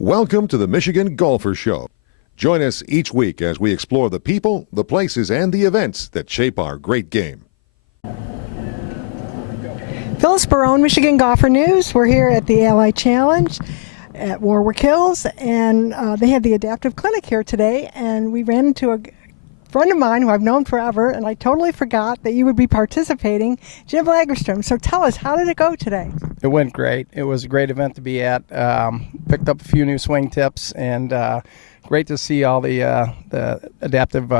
Welcome to the Michigan Golfer Show. Join us each week as we explore the people, the places, and the events that shape our great game. Phyllis Barone, Michigan Golfer News. We're here at the Ally Challenge at Warwick Hills, and they had the Adaptive Clinic here today, and we ran into a friend of mine who I've known forever, and I totally forgot that you would be participating, Jim Lagerstrom. So tell us, how did it go today? It went great. It was a great event to be at. Picked up a few new swing tips, and great to see all the adaptive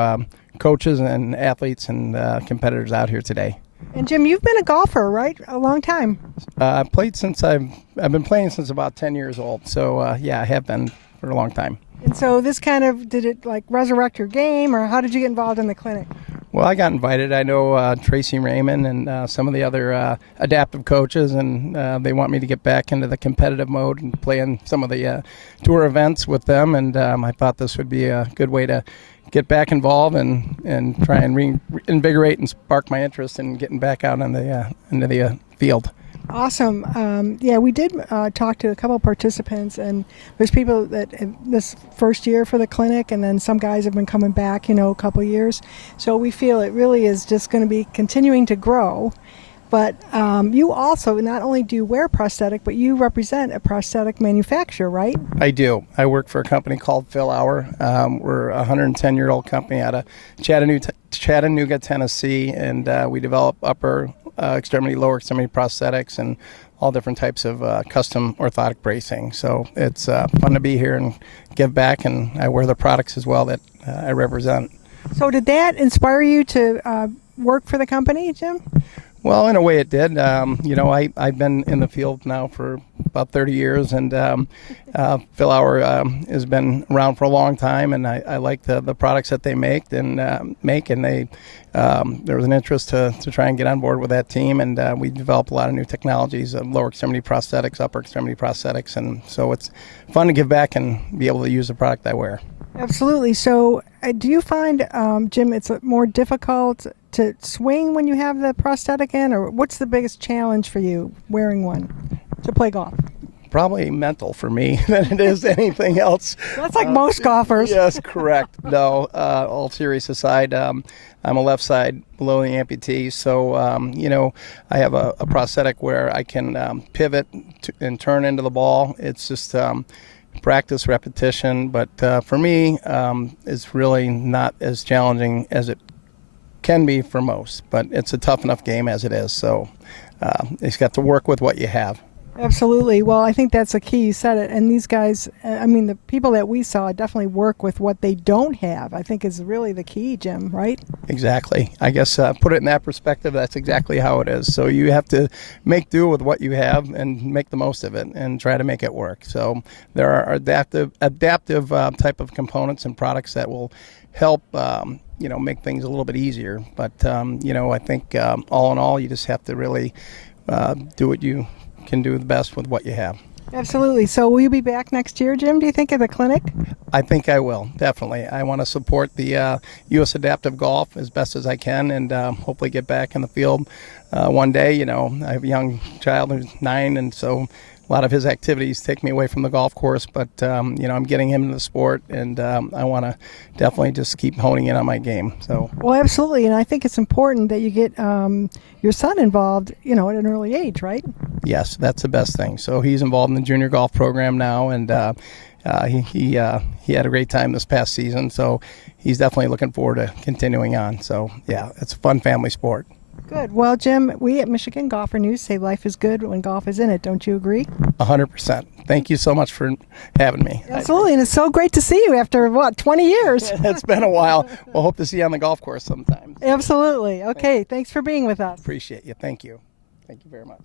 coaches and athletes and competitors out here today. And Jim, you've been a golfer, right? A long time. I've played since I've been playing since about 10 years old. So yeah, I have been for a long time. And so this kind of, did it like resurrect your game, or how did you get involved in the clinic? Well, I got invited. I know Tracy Raymond and some of the other adaptive coaches, and they want me to get back into the competitive mode and play in some of the tour events with them. And I thought this would be a good way to get back involved and try and reinvigorate and spark my interest in getting back out into the field. Awesome. Yeah, we did talk to a couple of participants, and there's people that this first year for the clinic, and then some guys have been coming back, a couple of years. So we feel it really is just going to be continuing to grow. But you also, not only do you wear prosthetic, but you represent a prosthetic manufacturer, right? I do. I work for a company called Phil Hour. We're a 110-year-old company out of Chattanooga, Tennessee, and we develop upper extremity, lower extremity prosthetics, and all different types of custom orthotic bracing. So it's fun to be here and give back, and I wear the products as well that I represent. So did that inspire you to work for the company, Jim? Well, in a way it did. I've been in the field now for about 30 years, and Phil Hour has been around for a long time, and I like the products that they make, and they there was an interest to try and get on board with that team, and we developed a lot of new technologies of lower extremity prosthetics, upper extremity prosthetics, and so it's fun to give back and be able to use the product I wear. Absolutely. So do you find, Jim, it's more difficult to swing when you have the prosthetic in, or what's the biggest challenge for you wearing one to play golf? Probably mental for me than it is anything else. That's like most golfers. Yes, correct. No, all serious aside, I'm a left side below the amputee, so I have a prosthetic where I can pivot and turn into the ball. It's just practice, repetition, but for me, it's really not as challenging as it can be for most, but it's a tough enough game as it is, so it's got to work with what you have. Absolutely. Well, I think that's the key. You said it. And these guys, the people that we saw definitely work with what they don't have, I think is really the key, Jim, right? Exactly. I guess put it in that perspective, that's exactly how it is. So you have to make do with what you have and make the most of it and try to make it work. So there are adaptive type of components and products that will help make things a little bit easier. But, I think all in all, you just have to really do what you can do the best with what you have. Absolutely. So will you be back next year, Jim, do you think, at the clinic? I think I will, definitely. I want to support the U.S. Adaptive Golf as best as I can, and hopefully get back in the field one day. I have a young child who's 9, and so a lot of his activities take me away from the golf course, but I'm getting him into the sport, and I want to definitely just keep honing in on my game. So. Well, absolutely, and I think it's important that you get your son involved, at an early age, right? Yes, that's the best thing. So he's involved in the junior golf program now, and he had a great time this past season. So he's definitely looking forward to continuing on. So yeah, it's a fun family sport. Good. Well, Jim, we at Michigan Golfer News say life is good when golf is in it. Don't you agree? 100%. Thank you so much for having me. Absolutely. And it's so great to see you after, 20 years? It's been a while. We'll hope to see you on the golf course sometime. Absolutely. Okay. Thanks for being with us. Appreciate you. Thank you. Thank you very much.